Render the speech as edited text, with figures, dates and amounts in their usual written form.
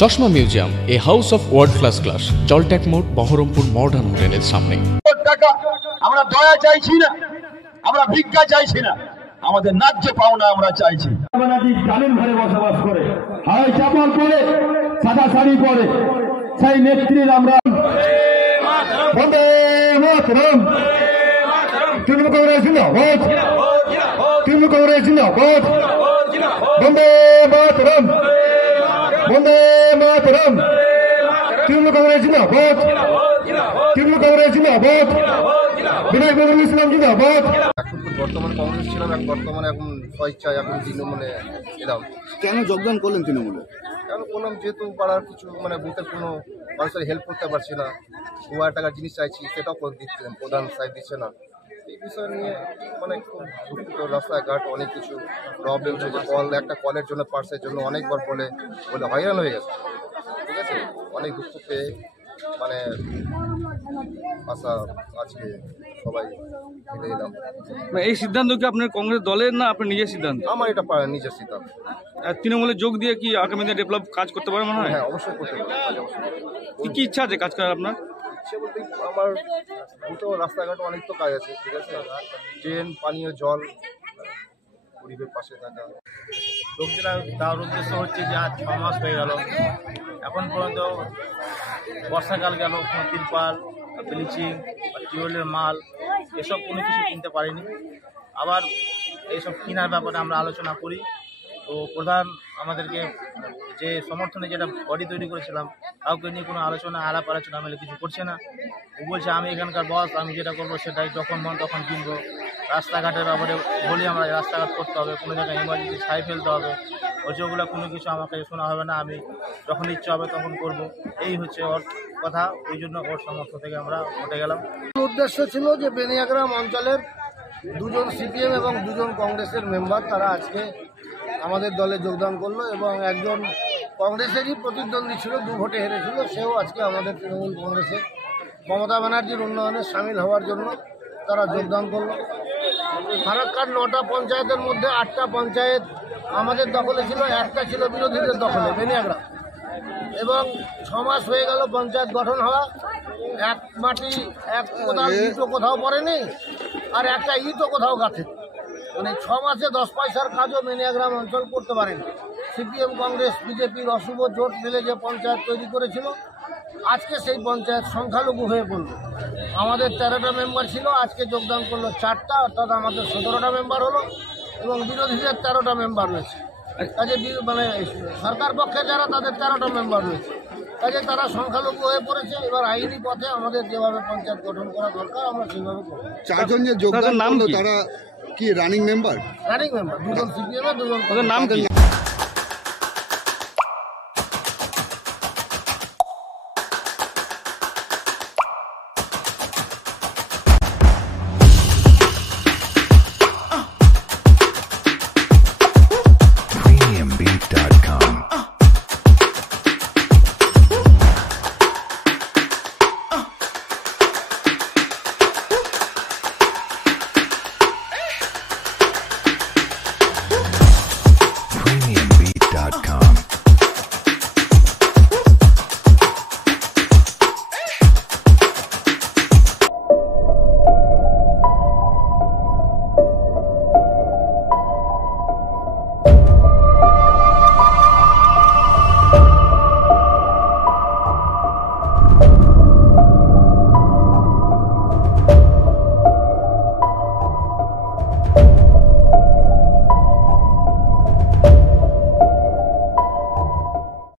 চশমা museum, a house of world class, জলট্যাক মোড়, বহরমপুর মডার্ন হোটেলের সামনে। আমরা দয়া চাইছি না, আমরা ভিক্ষা চাইছি না, আমাদের ন্যায্য পাওনা আমরা চাইছি। জামিন ঘরে বসবাস করে, হাই চাপল পরে, সাদা শাড়ি পরে, সেই নেত্রীর আমরা বন্দে মাতরম, তৃণমূল কংগ্রেস জিন্দাবাদ, তৃণমূল কংগ্রেস জিন্দাবাদ, বন্দে মাতরম, বন্দে মাতরম, তৃণমূল কংগ্রেস জিন্দাবাদ, তৃণমূল কংগ্রেস জিন্দাবাদ, বিনয় বাদল ইসলাম জিন্দাবাদ। এখন তো বর্তমান কংগ্রেস ছিলাম, বর্তমানে এখন স্বেচ্ছায় এখন তৃণমূলে এলাম। কেন যোগদান করলেন তৃণমূলে? কেন করলাম, যেহেতু পাড়ার কিছু বুথের কোনো মানুষের হেল্প করতে পারছি না, 2000 টাকার জিনিস চাইছি সেটাও করে দিচ্ছেন, প্রধান সাহেব দিচ্ছে না। এই বিষয় নিয়ে খুব দুঃখিত। রাস্তাঘাট অনেক কিছু প্রবলেম হচ্ছে, একটা কলের জন্য, পার্সের জন্য অনেকবার বলে হয়রান হয়ে গেছে। ঠিক আছে, অনেক দুঃখ পেয়ে আশা আজকে সবাই মিলে এলাম। এই সিদ্ধান্ত কি আপনার কংগ্রেস দলের না আপনার নিজের সিদ্ধান্ত? আমার এটা নিজের সিদ্ধান্ত। তৃণমূলে যোগ দিয়ে কি আগামী দিনে ডেভেলপ কাজ করতে পারে মনে হয়? হ্যাঁ, অবশ্যই করতে পারে। কি ইচ্ছা আছে কাজ করার আপনার? ইচ্ছে বলতে আমার দুটো রাস্তাঘাট অনেক তো কাজ আছে। ঠিক আছে, ড্রেন, পানীয় জল, গরিবের পাশে থাকা। লোকজনা তার উদ্দেশ্য হচ্ছে যে আজ 6 মাস হয়ে গেল, এখন পর্যন্ত বর্ষাকাল গেল, কোনো তিরপাল, ব্লিচিং, টিউবওয়েলের মাল এসব কোনো কিছু কিনতে পারিনি। আবার এইসব কেনার ব্যাপারে আমরা আলোচনা করি, তো প্রধান আমাদেরকে যে সমর্থনে যেটা বডি তৈরি করেছিলাম, কাউকে নিয়ে কোনো আলাপ আলোচনা মেলে কিছু করছে না। ও বলছে আমি এখানকার বস, আমি যেটা করবো সেটাই, যখন মন তখন কিনবো। রাস্তাঘাটের ব্যাপারে বলি আমরা রাস্তাঘাট করতে হবে, কোনো জায়গায় এমার্জেন্সি ছাই ফেলতে হবে, ওইগুলো কোনো কিছু আমাকে শোনা হবে না, আমি যখন ইচ্ছে হবে তখন করব। এই হচ্ছে ওর কথা, ওই জন্য ওর সমর্থন থেকে আমরা উঠে গেলাম। উদ্দেশ্য ছিল যে বেনিয়াগ্রাম অঞ্চলের 2জন সিপিএম এবং 2জন কংগ্রেসের মেম্বার তারা আজকে আমাদের দলে যোগদান করলো, এবং একজন কংগ্রেসেরই প্রতিদ্বন্দ্বী ছিল, 2 ভোটে হেরেছিল, সেও আজকে আমাদের তৃণমূল কংগ্রেসে মমতা ব্যানার্জির উন্নয়নে সামিল হওয়ার জন্য তারা যোগদান করলো। ফারাক্কার 9টা পঞ্চায়েতের মধ্যে 8টা পঞ্চায়েত আমাদের দখলে ছিল, একটা ছিল বিরোধীদের দখলে, বেনিয়াগ্রাম। এবং 6 মাস হয়ে গেল পঞ্চায়েত গঠন হওয়া, এক মাটি এক কোথাও ইটও কোথাও পড়েনি, আর একটা ইটও কোথাও গাছে। 6 মাসে 10 পয়সার কাজও বেনিয়াগ্রাম অঞ্চল করতে পারেনি। সিপিএম, কংগ্রেস, বিজেপির অশুভ জোট মিলে যে পঞ্চায়েত তৈরি করেছিল, আজকে সেই পঞ্চায়েত সংখ্যালঘু হয়ে পড়ল। আমাদের 13টা মেম্বার ছিল, আজকে যোগদান করলো 4টা, অর্থাৎ আমাদের 17টা মেম্বার হলো, এবং বিরোধীদের 13টা মেম্বার রয়েছে। কাজে সরকার পক্ষে যারা, তাদের 13টা মেম্বার রয়েছে। কাজে তারা সংখ্যালঘু হয়ে পড়েছে। এবার আইনি পথে আমাদের যেভাবে পঞ্চায়েত গঠন করা দরকার আমরা সেভাবে করব। 4জন যে যোগদান করলো তারা কি রানিং মেম্বার? রানিং মেম্বার, 2জন সিপিএম, 2জন নাম কি?